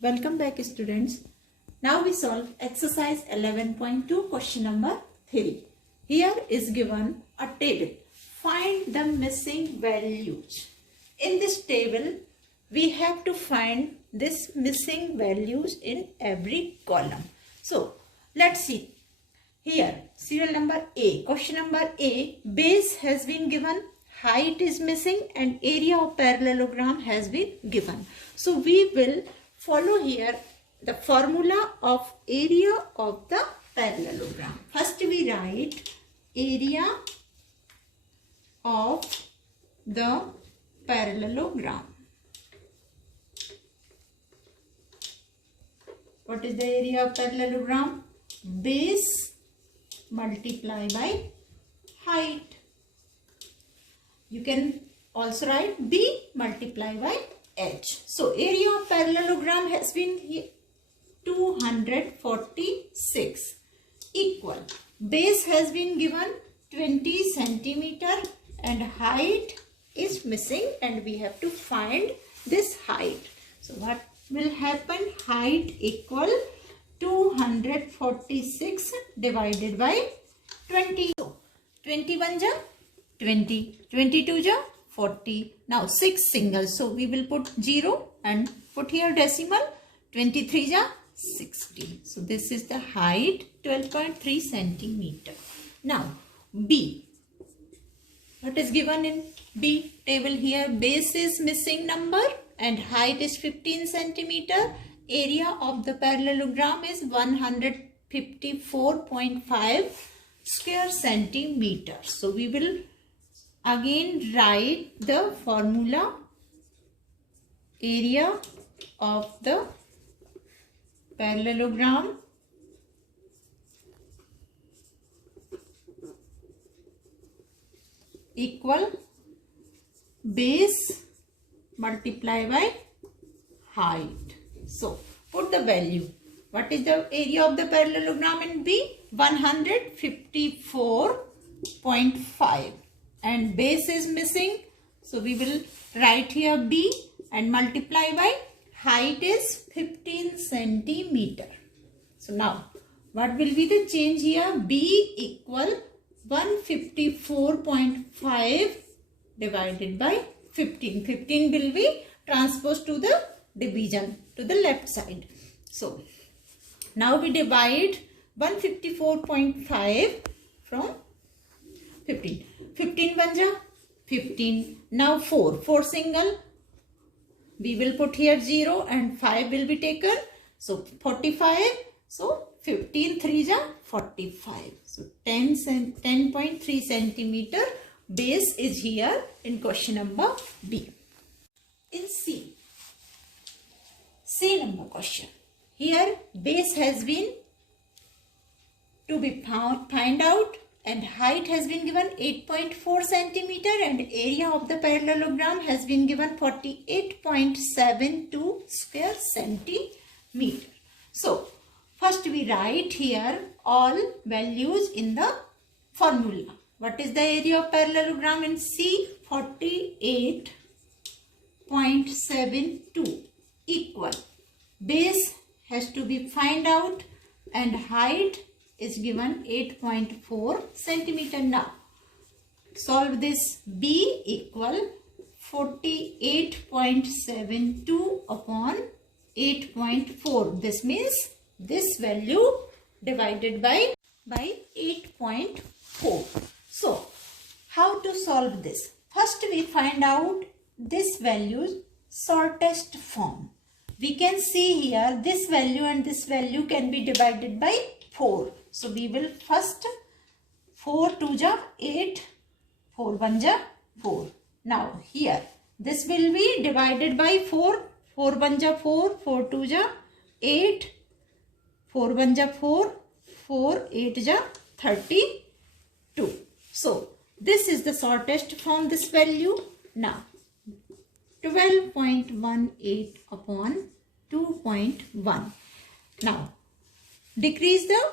Welcome back students. Now we solve exercise 11.2 question number 3. Here is given a table. Find the missing values. In this table we have to find this missing values in every column. So let's see. Here serial number A, question number A, base has been given, height is missing and area of parallelogram has been given. So we will follow here the formula of area of the parallelogram. First we write area of the parallelogram. What is the area of parallelogram? Base multiply by height. You can also write B multiply by H. So area of parallelogram has been 246 equal. Base has been given 20 centimeter and height is missing and we have to find this height. So what will happen? Height equal 246 divided by 20. So 21 ja 20, 22 ja 40. Now 6 singles. So we will put 0 and put here decimal. 23 ja 60. So this is the height 12.3 centimeter. Now B. What is given in B table here? Base is missing number and height is 15 centimeter. Area of the parallelogram is 154.5 square centimeter. So we will again write the formula area of the parallelogram equal base multiply by height. So put the value. What is the area of the parallelogram in B? 154.5 and base is missing. So we will write here B and multiply by height is 15 centimeter. So now what will be the change here? B equal 154.5 divided by 15. 15 will be transposed to the division to the left side. So now we divide 154.5 from 15. 15 1 ja 15. Now 4 single. We will put here 0 and 5 will be taken. So 45. So 15 3 ja 45. So 10.3 centimeter base is here in question number B. In C number question. Here base has been to be find out and height has been given 8.4 centimeter and area of the parallelogram has been given 48.72 square centimeter. So first we write here all values in the formula. What is the area of parallelogram in C? 48.72 equal. Base has to be find out and height is given 8.4 centimeter. Now solve this. B equal 48.72 upon 8.4. This means this value divided by 8.4. So how to solve this? First we find out this value's shortest form. We can see here this value and this value can be divided by 4. So we will first 4 2 ja 8, 4 1 ja 4. Now here this will be divided by 4. 4 1 ja 4, 4 2 ja 8, 4 1 ja 4, 4 8 ja 32. So this is the shortest form, this value. Now 12.18 upon 2.1. Now decrease the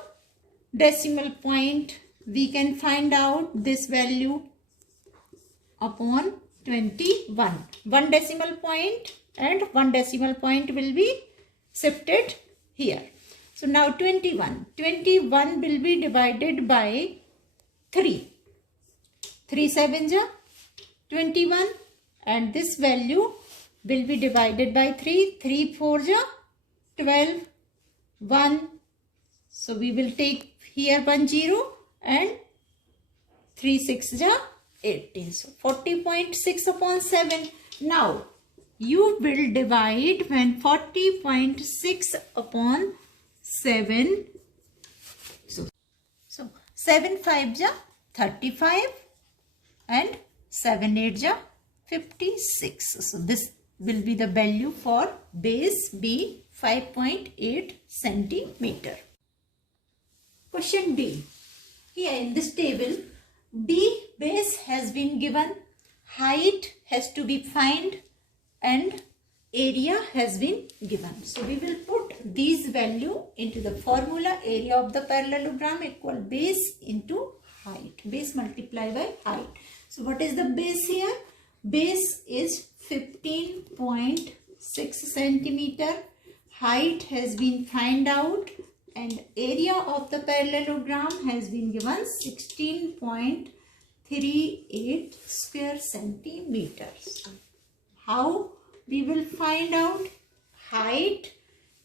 decimal point. We can find out this value upon 21. 1 decimal point and 1 decimal point will be shifted here. So now 21. 21 will be divided by 3. 3 7 ja 21, and this value will be divided by 3. 3 4 ja 12. 1. So we will take here 1 0 and 3 6 ja 18. So 40.6 upon 7. Now you will divide when 40.6 upon 7. So 7 5 ja 35 and 7 8 ja 56. So this will be the value for base B, 5.8 centimeter. Question D. Here in this table, D base has been given, height has to be found, and area has been given. So we will put these value into the formula. Area of the parallelogram equal base into height. Base multiplied by height. So what is the base here? Base is 15.6 centimeter. Height has been found out, and area of the parallelogram has been given 16.38 square centimeters. How we will find out? Height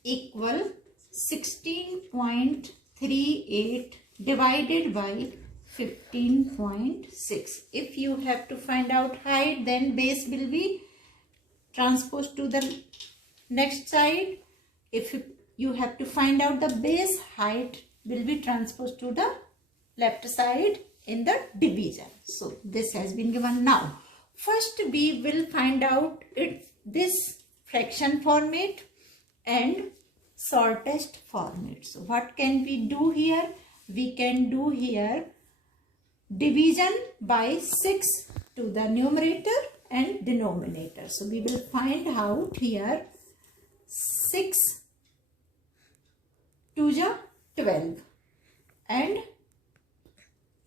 equal 16.38 divided by 15.6. If you have to find out height, then base will be transposed to the next side. If you have to find out the base, height will be transposed to the left side in the division. So this has been given. Now first we will find out this fraction format and shortest format. So what can we do here? We can do here division by 6 to the numerator and denominator. So we will find out here 6 2 ja 12 and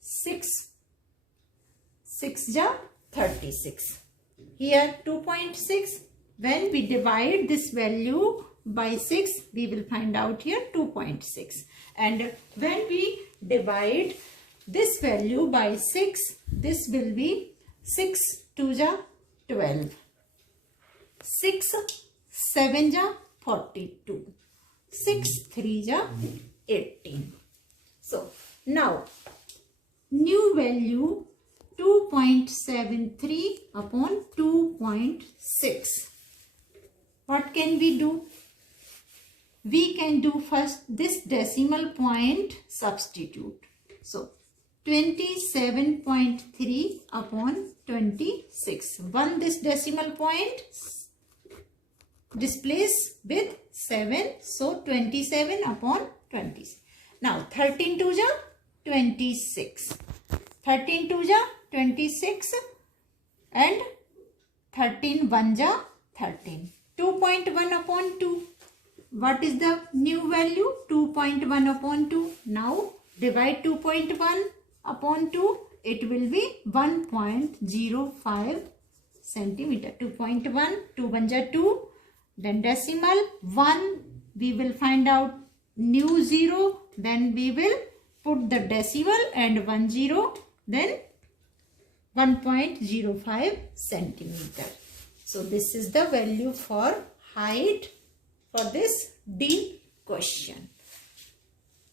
6 ja 36. Here 2.6. When we divide this value by 6, we will find out here 2.6. And when we divide this value by 6, this will be 6 2 ja 12. 6 7 ja 42. 6 3 ja 18. So now new value 2.73 upon 2.6. What can we do? We can do first this decimal point substitute. So 27.3 upon 26. This decimal point displays with 7. So 27 upon 26. Now 13 2 ja 26. 13 2 ja 26 and 13 1 ja 13. 2.1 upon 2. What is the new value? 2.1 upon 2. Now divide 2.1 upon 2. It will be 1.05 centimeter. 2.1, 2 1 ja 2. Then decimal 1. We will find out new 0. Then we will put the decimal and 1 0. Then 1.05 centimeter. So this is the value for height for this D question.